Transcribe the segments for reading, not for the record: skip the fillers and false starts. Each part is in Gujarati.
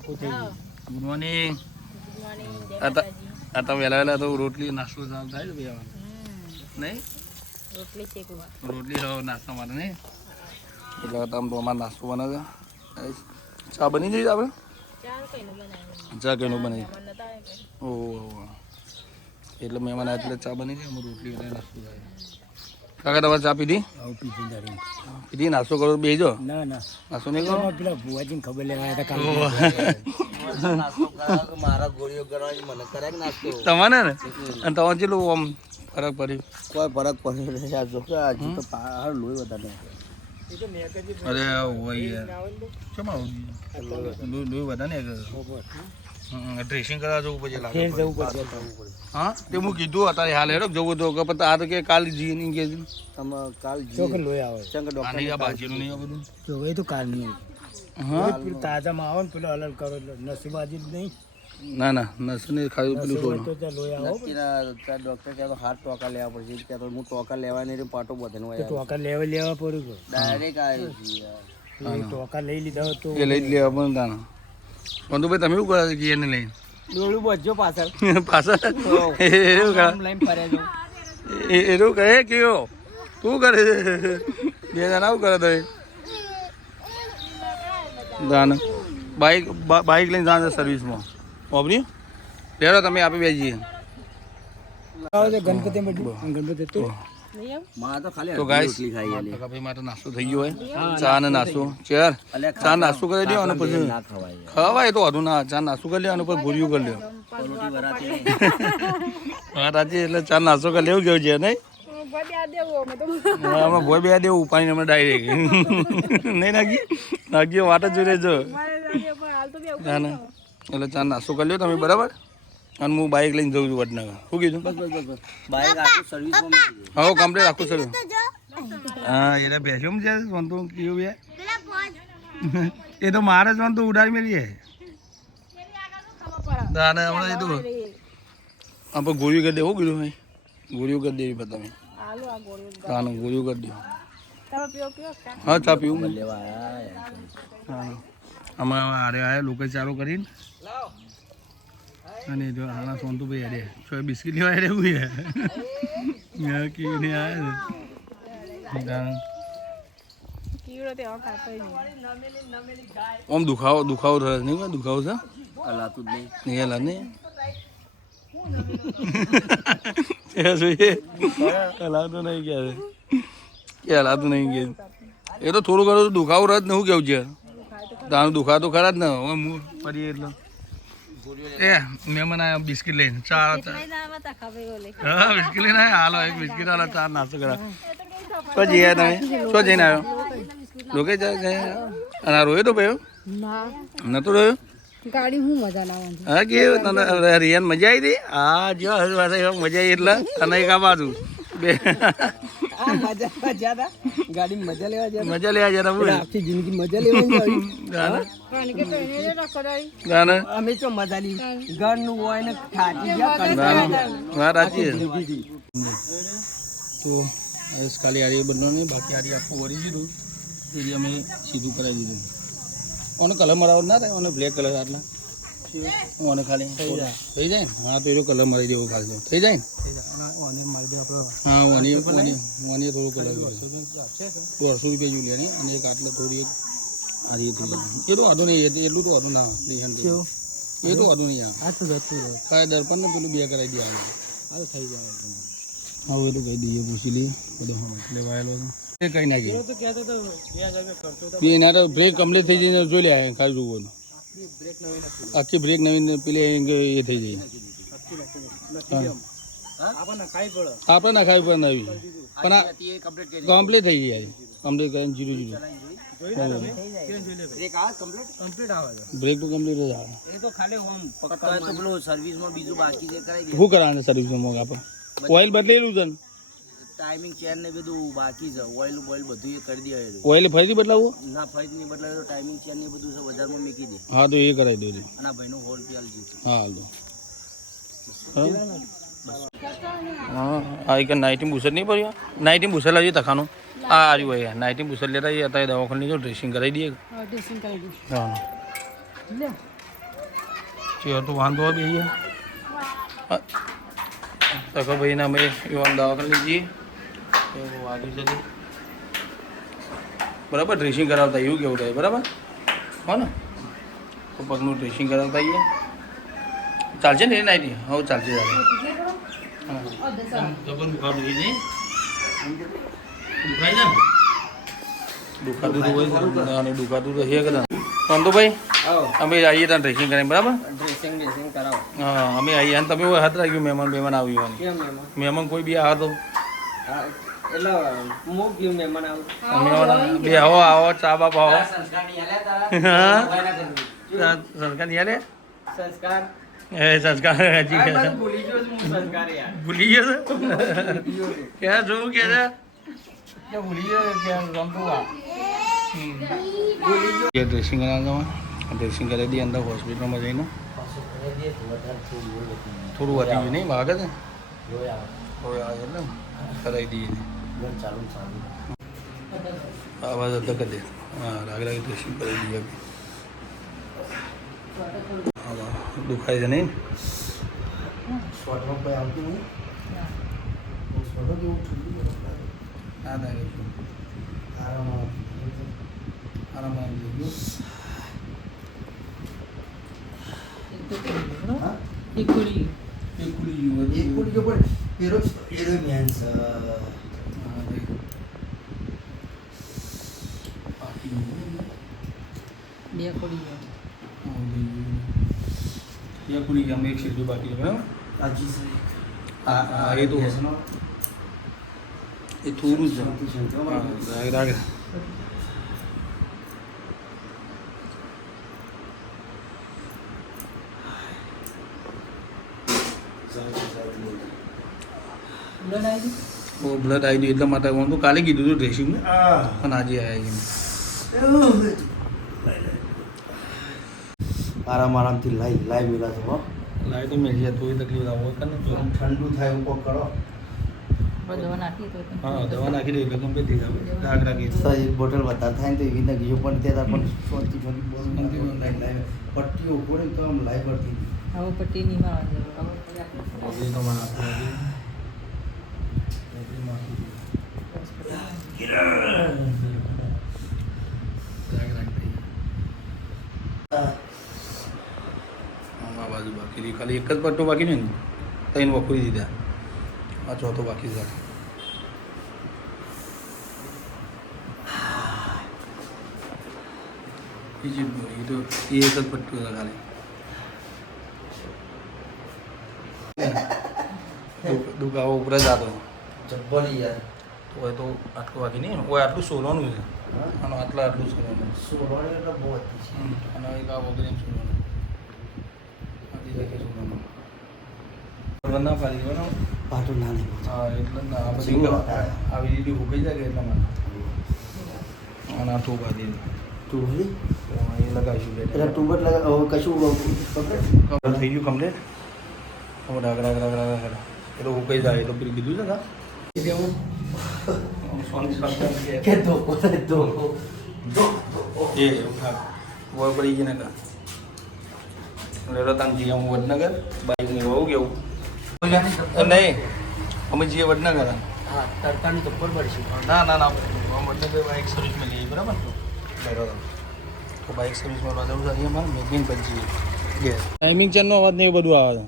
Good morning. આ તો વહેલા તો રોટલી નાસ્તો થાય છે ભાઈ નહીં રોટલી નાસ્તા માટે નહીં એટલે તમે તો અમારે નાસ્તો બનાવે ચા બની જઈએ આપણે ચા કઈનું બનાવી ઓહ એટલે મહેમાન એટલે ચા બની જાય અમે રોટલી બનાવી નાસ્તો થાય કાકા તમારે ચા પીધી પીધી નાસ્તો કરો બેજો ના ના નાસ્તો નહીં કરો પેલા ભુવાજીને ખબર લેવા મારા ગોળીઓ કરવાની મને કરાય નાસ્તો તમારે ને અને તમારે કેટલું આમ ફરક પડ્યો કોઈ ફરક પડ્યો નહીં આ જો કે હજુ તો પહાડ લોહી વધારે અરે હોય યાર કેમ આવું લોહી વધારે ને ડ્રેસિંગ કરવા જવું પડશે લાગે હા તે હું કીધું અત્યારે હાલ હેડો જવું તો કે આ તો કે કાલ જી નહીં કે તમે કાલ જો કે લોહી આવે ચંગ આની આ બાજીનું નહીં આ બધું જો એ તો કાલ નહીં હા પેલું તાજામાં આવે ને પેલો હલલ કરો એટલે નસીબાજી જ નહીં ના ના નસને ખાયું પેલું હોય છોડું તો ત્યાં લોહી આવો ડોક્ટર કહે તો હાથ ટોકા લેવા પડશે કે તો હું ટોકા લેવા નહીં પાટો બધે તો ટોકા લેવા પડ્યું ડાયરેક્ટ આવ્યો છું એ ટોકા લઈ લીધા હોત તો એ લઈ જ લેવા પણ તાનો બંધુભાઈ તમે શું કરો કે એને લઈને ડોળું બચજો પાછળ પાછળ એવું કરે લઈને ફરે જો એવું કહે કયો તું કરે છે બે જણા આવું કરે તો દાન બાઈક લઈને જાણ સર્વિસમાં વાપરી લેરો તમે આપી બે જઈએ ગણપતિ ગણપતિ તો માં તો ખાલી તો ગાઈસ રોટલી ખાઈ આલી ભાઈ માટે નાસ્તો થઈ ગયો હોય ચા ને નાસ્તો ચેર ચા નાસ્તો કરી દો અને પછી ના ખવાય ખવાય તો વધુ ના ચા નાસ્તો કરી લે અને પછી ભૂર્યું કરી લે રોટી વરાતી નહીં હા રાજી એટલે ચા નાસ્તો કરી લેવું કેવું છે નહીં હમણાં ભોય બે દેવું ઉપાડીને હમણાં ડાયરેક્ટ નહીં નાખીએ વાટ જ જોઈ રહેજો ના ના એટલે ચા નાસ્તો કરી લ્યો તમે બરાબર અને હું બાઇક લઈને જઉં છું વડનગર શું કીધું બાઈક આખું સર્વિસમાં મૂકી દે હવે કમ્પ્લીટ આખું સર હા એટલે બેસ્યો છે તો કેવું બે એ તો મારે જ તો ઉડાડી મેળીએ દાને હમણાં એ તો આપણે ગોળીઓ કરી દે શું કીધું ભાઈ ગોળીઓ કરી દેવી તમે હા ગોળીઓ કરી દો હા ચા પીવું લેવા આયા હા આમાં આરે આયા લોકો ચારો કરીને અને જો આના સોનતુભાઈ અરે છો બિસ્કિટ લેવા અરે એવું યાર કેવું નહીં આવે આમ દુખાવો થયો નહીં દુખાવો છે હલાતું જ નહીં નહીં હલા નહીં જોઈએ હલાતું નહીં ક્યારે કે હલાતું નહીં કે એ તો થોડું ઘણું દુખાવો રહે જ ને શું કેવું છે તારું દુખાતો ખરા જ ને હવે હું પડીએ એટલે એ મહેમાન આવ્યા બિસ્કિટ લઈને ચા હા બિસ્કિટ લઈને આવ્યા હાલો એક બિસ્કિટ હાલો ચા નાસ્તો કરા શું જઈએ તમે શું જઈને આવ્યો રોકે જાય અને આ રોયો તો ભાઈ નતો રોયો ગાડી હું મજા લાવવાની હા કેવું તને રિયાન મજા આવી હતી હા જો મજા આવી એટલે તને એક આ બાજુ બે ગાડી મજા લેવા જાય મજા લેવા જરા બોલ આખી જિંદગી મજા લેવાની ગાને અમે તો મજા લીધી ઘરનું હોય ને થાકી ગયા વાત સાચી તો ખાલી આરી બનવાનું બાકી આરી આખું વળી દીધું એટલે અમે સીધું કરાવી દીધું ઓને કલર મરાવો ના થાય ઓને બ્લેક કલર આટલા ઓને ખાલી થઈ જાય હા તો એનો કલર મારી દેવો ખાલી થઈ જાય ને હા ઓની થોડો કલર 200 રૂપિયા જેવું લેવાની અને એક આટલે થોડી એક આરી થઈ જાય એ તો વાંધો નહીં એટલું તો વાંધો ના એ તો વાંધો નહીં આ તો કાંઈ દર્પણ ને પેલું બે કરાવી દે આ તો થઈ જાય હવે એ તો કહી દઈએ પૂછી લઈએ બધે લેવાયેલો છે કઈ નાખી બે ના તો બ્રેક કમ્પ્લીટ થઈ જઈને જોઈ લે ખાલી જોવું આખી બ્રેક નવીન પેલી એ થઈ જાય આપણે ના ખાવી પડે નવી પણ આ કમ્પ્લીટ થઈ જાય કમ્પ્લીટ કરીને 0-0 બ્રેક તો કમ્પ્લીટ જ આવે એ તો ખાલી હોમ પકડતો તો પેલો સર્વિસમાં બીજું બાકી છે કરાવી દે શું કરવાનું સર્વિસમાં આપણે ઓઇલ બદલેલું છે ને ટાઈમિંગ ચેન ને બધું બાકી છે ઓઇલ બધું એ કરી દે ઓઇલ ફરીથી બદલાવવું ના ફરીથી નહીં બદલાવે તો ટાઈમિંગ ચેન ને બધું છે બજારમાં મૂકી દે હા તો એ કરાવી દો અને આ ભાઈનો હોલ પી હા હાલ દો હા આ એક નાઇટી બુસર નહીં પડ્યો નાઇટી બુસર લાવીએ તખાનું આ આવ્યું હોય નાઇટી બુસર લેતા અત્યારે દવાખાને જો ડ્રેસિંગ કરાવી દઈએ ડ્રેસિંગ કરી દઉં હા લે ચેર તો વાંધો બે સખો ભાઈને અમે એવા દવાખાને લઈ જઈએ એવું વાગ્યું છે બરાબર ડ્રેસિંગ કરાવતા એવું કેવું થાય બરાબર હો ને તો પગનું ડ્રેસિંગ કરાવતા આવીએ ચાલશે ને એ નાઈટી હવે ચાલશે ચાલે હા જબર દુખાતું એ નહીં દુખાય છે ને દુખાતું તો હોય અને દુખાતું તો છે કદાચ નંદુભાઈ અમે આવીએ ત્યાં ડ્રેસિંગ કરીને બરાબર ડ્રેસિંગ કરાવો. હા અમે આવીએ અને તમે હાથ રાખ્યું મહેમાન આવ્યું કેમ મહેમાન? મહેમાન કોઈ બી આવે તો હા, એટલે હું ગયું મહેમાન આવું. મહેમાન બે આવો ચા બાપ આવો હા સંસ્કાર નહીં આલે સંસ્કાર એ સંસ્કાર હજી આ બધું ભૂલી ગયો છું હું સંસ્કાર યાર. ભૂલી ગયો છે ક્યાં જોવું કે છે કે ભૂલી ગયો ક્યાં રમતું આ ડ્રેસિંગ કરાવવામાં ડ્રેસિંગ કરી દઈએ અંદર હોસ્પિટલમાં જઈને થોડું વધી ગયું નહીં વાગે છે એટલે કરાવી દઈએ આવાજ અડધા કરી દે હા રાગ ડ્રેસિંગ કરી દઈએ દુખાય છે નહીં ના ના આરામ કુડી અમે એક શેરડી બાકી બરાબર હા એ તો એ થોડું જ રાગે બ્લડ આવી ગયું એટલા માટે હું તો કાલે કીધું હતું ડ્રેસિંગ પણ આજે આવ્યા આરામથી લાઈ મેલા છો લાઈ તો મેળ જાય થોડી તકલીફ આવો કે ને ઠંડુ થાય ઉપર કરો હા દવા નાખી દે એટલે કમ્પ્લીટ થઈ જાય રાગ રાખી એક બોટલ વધારે થાય ને તો એવી નાખી પણ ત્યાં પણ પટ્ટીઓ પડે તો આમ લાઈ પડતી બાજુ બાકી ખાલી એક જ પટ્ટો બાકી ને ત્રણ વખોડી દીધા આ ચોથો બાકી છે બીજી એ તો એ એક જ પટ્ટો હતા ખાલી દુખાવો ઉપર જ આતો જબ્બરી યાર તો એ તો આટલું બાકી નહીં હોય આટલું સોલવાનું છે અને આટલું સોલવાનું સોળવાળી એટલે બહુ હતી છે અને એક આ વગેરે સોલવાનું ના પાડી બરાબર પાટું ના નહીં હા એટલે ના આ બધી આવી રીતે ઉકાઈ જાય કે એટલા માટે અને આ ટોપા દે ટુબલી એ લગાવીશું એટલે ટુબટ લગા કશું કમ્પ્લીટ થઈ ગયું કમ્પ્લીટ હવે રાગ રાગ રાગ રાગ રાગ એ તો ઉકાઈ જાય એ તો પેલું કીધું છે કા કે દો એ વોર પડી ગઈ ને કા રતાનજી હું વડનગર બાઈકની હોવું કેવું નહીં અમે જઈએ વડનગર હા, તડકાની ચપ્પલ પડશે. ના ના ના વડનગર બાઇક સર્વિસમાં જઈએ બરાબર તો બાઇક સર્વિસમાં જરૂર છે અમારે મેગીન પછી જઈએ ટાઈમિંગ ચેનનો અવાજ ને એ બધું આવે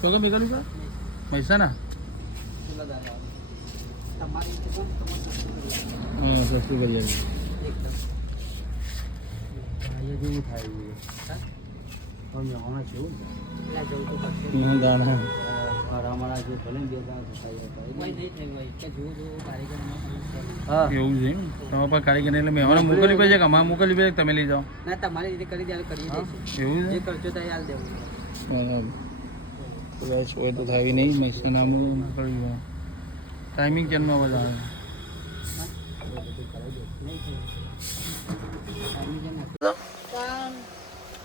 છે તો મેઘાલી સર મહેસાણા હા સસ્તું કરી આવીએ એવું છે તમારા પર કારીગર એટલે મહેમાનો મોકલી પડે કે અમારે મોકલી પડે તમે લઈ જાઓ ના, તમારી રીતે કરી દે કરી દઈશું. એવું જે છે કરજો તો હાલ દેવું. કદાચ હોય તો થાય નહીં મહેસાણામાં મોકલી જાઓ ટાઈમિંગ ચેનનો બધા આવે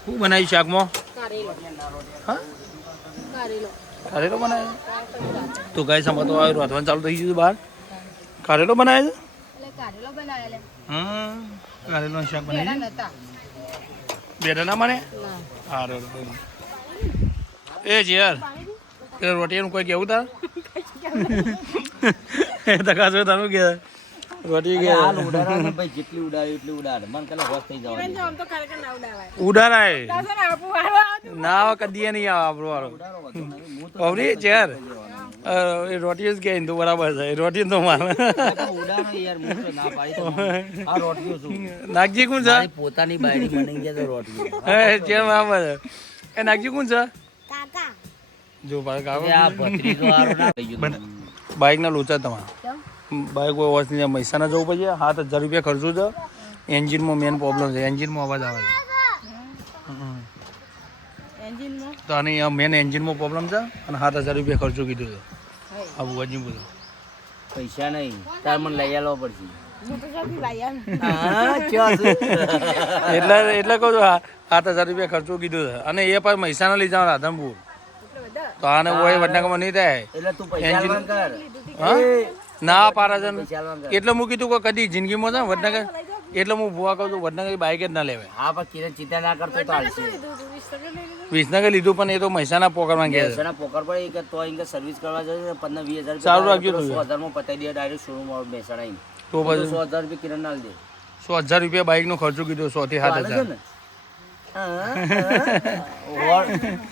શું બનાવ્યું શાકમાં હા કારેલો બનાવ્યો તો ગાય સમા તો આવ્યો રાંધવાનું ચાલુ થઈ ગયું બહાર કારેલો બનાવ્યો છે હા કારેલો શાક બનાવ્યું બેટા ના મને હા એ જ યાર એ રોટીનું કોઈ કેવું તાર એ તકા છો તારું કે રોટી કે હાલ ઉડાડો ને ભાઈ, જેટલી ઉડાડે એટલી ઉડાડ. મન કાલે હોશ થઈ જવાની. ઉડારાય ના કદી નહીં આવે આપણો વાળો પવરી ચેર એ રોટી જ કે તો બરાબર છે રોટી તો મારે ઉડાડો યાર, હું તો ના પાડી તો આ રોટલીઓ શું નાગજી કોણ છે મારી પોતાની બાયડી બની ગયા તો રોટલીઓ. હે ચેર બરાબર છે એ નાગજી કોણ છે કાકા જો ભાઈ આ ભત્રીજો હારો ના થઈ ગયો. બાઇક ના લોચા તમારા બાઇક કોઈ વર્ષ નહીં મહેસાણા જવું પડશે 7,000 રૂપિયા ખર્ચું છે એન્જિનમાં મેન પ્રોબ્લેમ છે એન્જિનમાં અવાજ આવે છે તો આની મેન એન્જિનમાં પ્રોબ્લેમ છે અને 7,000 રૂપિયા ખર્ચો કીધું છે આવું હજી બધું પૈસા નહીં તાર મને લઈ આલવા પડશે. એટલે કહું છું 7,000 રૂપિયા ખર્ચો કીધું છે અને એ પણ મહેસાણા લઈ જાવ રાધનપુર તો આને કોઈ વડનગરમાં નહીં થાય એટલે તું પૈસા આલવાન કર. હા ના પારા છે પૈસા આલવાન કર. એટલે હું કીધું કે કદી જિંદગીમાં છે વડનગર એટલે હું ભૂવા કહું છું વડનગર બાઇક જ ના લેવાય હા પણ કિરણ ચિંતા ના કરતો તો હાલશે. વિસનગર લીધું પણ એ તો મહેસાણા પોકરમાં ગયા છે પૈસાના પોકર પડે કે તો અહીં સર્વિસ કરવા જઈએ 15-20 હજાર સારું રાખજો તું. 100,000 માં પતાવી દે ડાયરેક્ટ શોરૂમ મહેસાણા અહીં. તો પછી 100,000 રૂપિયા કિરણ ના દે 100,000 રૂપિયા બાઇકનો ખર્ચો કીધો 100 થી 7,000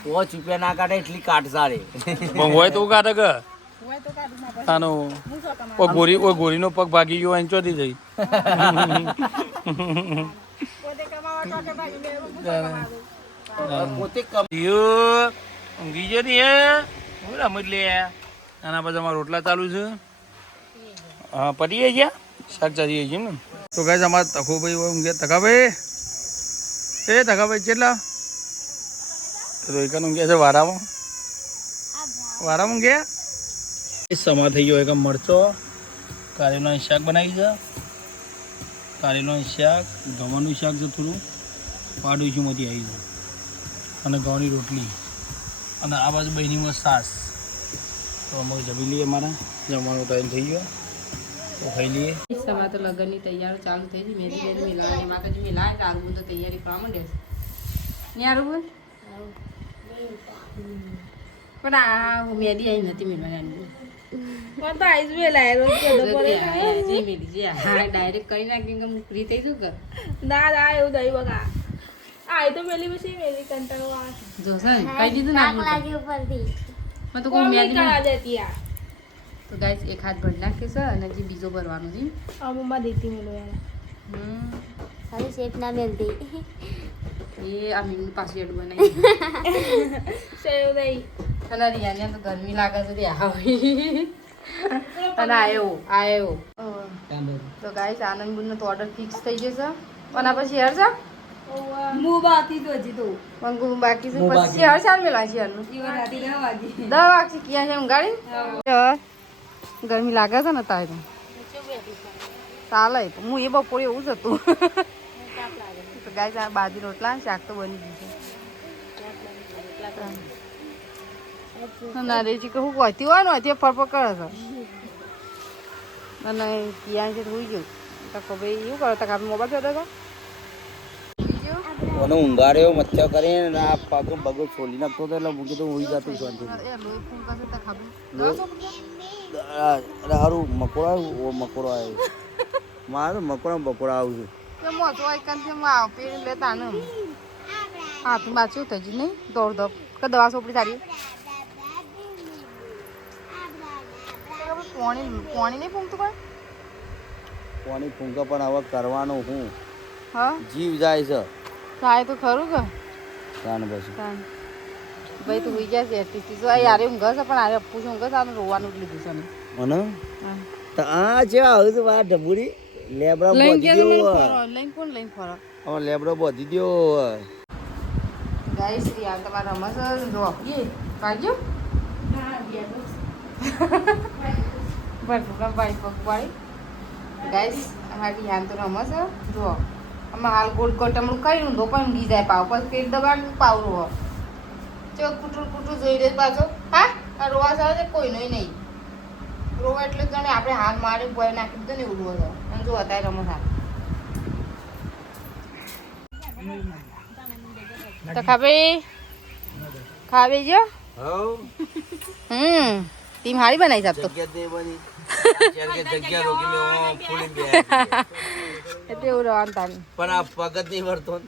પાંચ રૂપિયા ના કાઢે એટલી કાઢ સારી. પણ હોય તો કાઢે કે આનો ઓ ગોરીનો પગ ભાગી ગયો અહીં ચોથી જઈ પોતે કમ ઊંઘી ગયો ને બોલા મતલે આના પછી અમારા રોટલા ચાલુ છે હા પતી ગયા શાક ચાલી છે ને તો ગાય અમારા તખોભાઈ ઊંઘ્યા તકાભાઈ એ તકાભાઈ કેટલા તો એક ઊંઘ્યા છે વારામાં ગયા સમા થઈ ગયો એક મરચો કારેલાનું શાક બનાવી છે કારેલાનું શાક ગવાનું શાક છે થોડું પાડોશીમાંથી આવી છે અને ઘઉંની રોટલી અને આ બાજુ બહેનીમાં સાસ તો અમે જમી લઈએ મારા જમવાનો ટાઈમ થઈ ગયો તો ખાઈ લઈએ સમા તો લગ્નની તૈયારી ચાલુ થઈ ગઈ મેદી બેન મિલાવાની એમાં કદી મિલાય આરું તો તૈયારી કરવા માંડે છે ને આરું પણ આ મેદી અહીં નથી મિલવાની ડાયરેક્ટ કરી નાખી હું ફ્રી થઈ જઉં કે ના એવું દઈ બગા આ તો મેલી પછી મેલી કંટાળો આવે જોશે ને કહી દીધું ના હું તો કોઈ મેદી કરા દેતી આ તો ગાઈસ એક હાથ ભરી નાખે છે અને જે બીજો ભરવાનો છે અમુમાં દેતી મેલો યાર સારી શેપ ના મેલતી એ આ મીનું પાછી અડું બનાવી સેવ દઈ અને રિયાને તો ગરમી લાગે છે ત્યાં આવી અને આવ્યો તો ગાઈસ આનંદબુનનો તો ઓર્ડર ફિક્સ થઈ જશે અને પછી હેર છે હું બાકી તો હજી તો મંગુ બાકી છે પછી હેર ચાલ મેલા છે હેરનું 10 વાગી ક્યાં છે ઊંઘાડી ગરમી લાગે છે ને તારે ચાલે હું એ બપોરે એવું જ હતું તો ગાઈસ આ બાજરી રોટલા શાક તો બની ગયું છે ના રેજી કે હું કહેતી હોય ને તે ફરફર કરે છે અને ક્યાં છે હોઈ ગયું તો ભાઈ એવું કરો તો આપણે મોબાઈલ જોડે તો મને ઊંઘાડ્યો મચ્છર કરીને આ પગ બગો છોલી નાખતો હતો એટલે મૂકી તો ઉઈ જતું શાંતિ. અરે હારું મકોડો આવ્યો મકોડો આવ્યો મારે મકોડા બકોડા આવું છું. કે મોટો આઈકન છે માં પેરી લેતા ને હાથ બાચું થઈ જ નહીં દોડ કે દવા સોપડી તારી પાણી નહીં ફૂંકતું કોઈ કોની ફૂંકા પણ હવે કરવાનું હું હા જીવ જાય છે થાય તો ખરું કે તાન પછી ભાઈ તું હોઈ જાય છે તો યાર ઊંઘ છે પણ આરે અપ્પુ છે ઊંઘ છે આને રોવાનું જ લીધું છે મને તો આ છે આવું તો આ ઢબુડી લેબડા બોધી દો લઈને કોણ લઈને ફરો હવે લેબડો બોધી દો ગાઈસ યાર તમારા રમસ જો એ કાજો પર ભૂકંપ ભાઈ પગવાળી ગાઈસ અમારી યાર તો રમસ જો અમે હાલ ગોળ કટમણું ખાઈ ઊંધો પણ ઊંઘી જાય પાવ પછી પેટ દબાણ પાવરો હો ચો કુટુર જોઈ રે પાછો હા આ રોવા સાવે કોઈનો નહીં રોવા એટલે જાણે આપણે હાથ મારી બોય નાખી દીધો ને એવું રોવા અને જો અત્યારે રમસ હાલ તો ખાવે જો ટીમ હારી બનાવી જાત તો એટલે એવું રહેવાનું તાની પણ આ પગત નહીં વળતો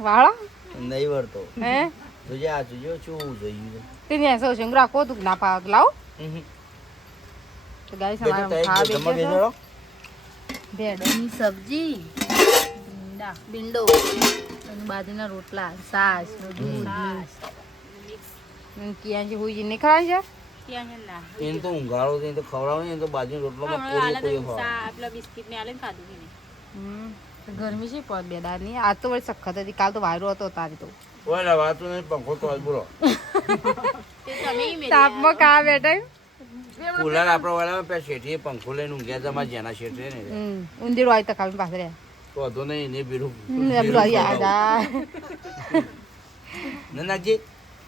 વાળો નહીં વળતો હે જોજે આ જોજો શું જોયું તેને એસો છે રાખો તું ના પાવ લાવ તો ગાઈસ અમારા ખાવા બેઠો ભેડની સબ્જી ભીંડો અને બાજરીના રોટલા છાશ દૂધ ક્યાં છે હુઈ ને ખાય છે એને તો ઊંઘાડો છે તો ખવડાવો ને તો બાજુ રોટલો ગરમી છે પદ બે દાર ની આજ તો વળી સખત હતી કાલ તો વાયરો હતો તારી તો ઓલા વાતો નહીં પંખો તો આજ બોલો તાપમાં કા બેઠા કુલર આપણા વાળા પેલા શેઠીએ પંખો લઈને ઊંઘ્યા હતા મારા જેના શેઠે ને ઉંદીરો આવી તકાવી પાસે રહ્યા તો વધુ નહીં એને ભીડું નાખજી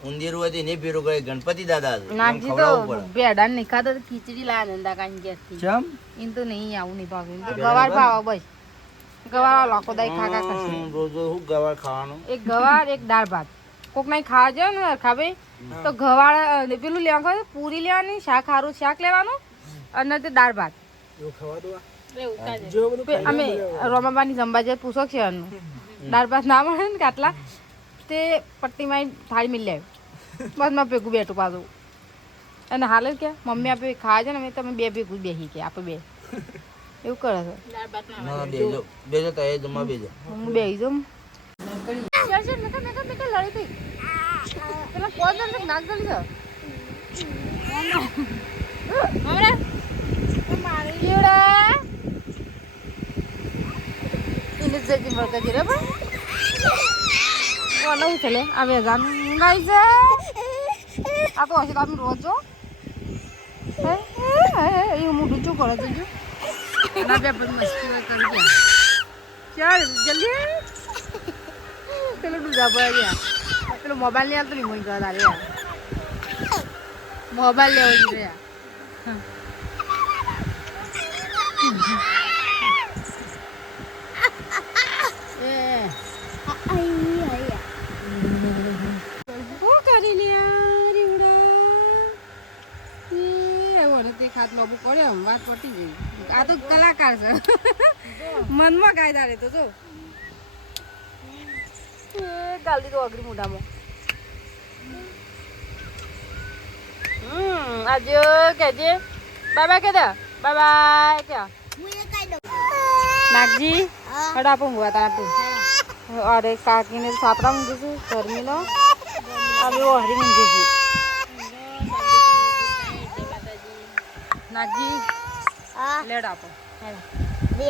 ઉંદીરું હતી એને ભીડું કરે ગણપતિ દાદા નાખજી તો ભેડા નહીં ખાતો ખીચડી લાયા નંદા કાંઈ ઘેરથી ચમ એમ તો નહીં આવું નહીં ભાવે ગવાર ભાવ બસ ગવાર લોકો દાઈ ખાકા કરશે રોજ હું ગવાર ખાવાનું એક ગવાર એક દાળ ભાત કોક નહીં ખાવા જાય ને ખાવે તો ગવાર પેલું લેવા ખાવે પૂરી લેવાની શાક હારું શાક લેવાનું અને તે દાળ ભાત અમે રોમાબાની જમવા જાય પૂછો છે એનું દાળ ભાત ના મળે ને કાટલા તે પટ્ટીમાં થાળી મિલ લે બસ માં ભેગું બેઠું પાછું અને હાલ જ કે મમ્મી આપે ખાવા છે ને અમે તમે બે ભેગું બેસી કે આપણે બે એવું કરે છે બેજો તો જમવા બેજો હું બેસી જાઉં લડી થઈ પેલા કોણ નાક ગળી છે ચલે આવે ગાઈ છે આ તો હશે તમે રોજ જો એવું મોટું શું કરે તું ના બે પણ મસ્તી કરી ગયા ચાલ જલ્દી પેલો ડૂજા પડે ગયા પેલો મોબાઈલ નહીં આવતો નહીં મોઈ ગયા તારે મોબાઈલ લેવો જોઈએ ખાત લોબુ કર્યો વાત પટી ગઈ આ તો કલાકાર છે મનમાં કાયદા રે તો જો ગાલ દીધો અઘરી મોઢામાં આજે કેજે બાય બાય કે દે બાય બાય ક્યાં નાગજી હડા આપું હુआ તા આપું અરે કાકીને સાપડા મૂકીશું ગરમીનો અમે ઓહરી મૂકીશું નાગજી લેડ આપો લે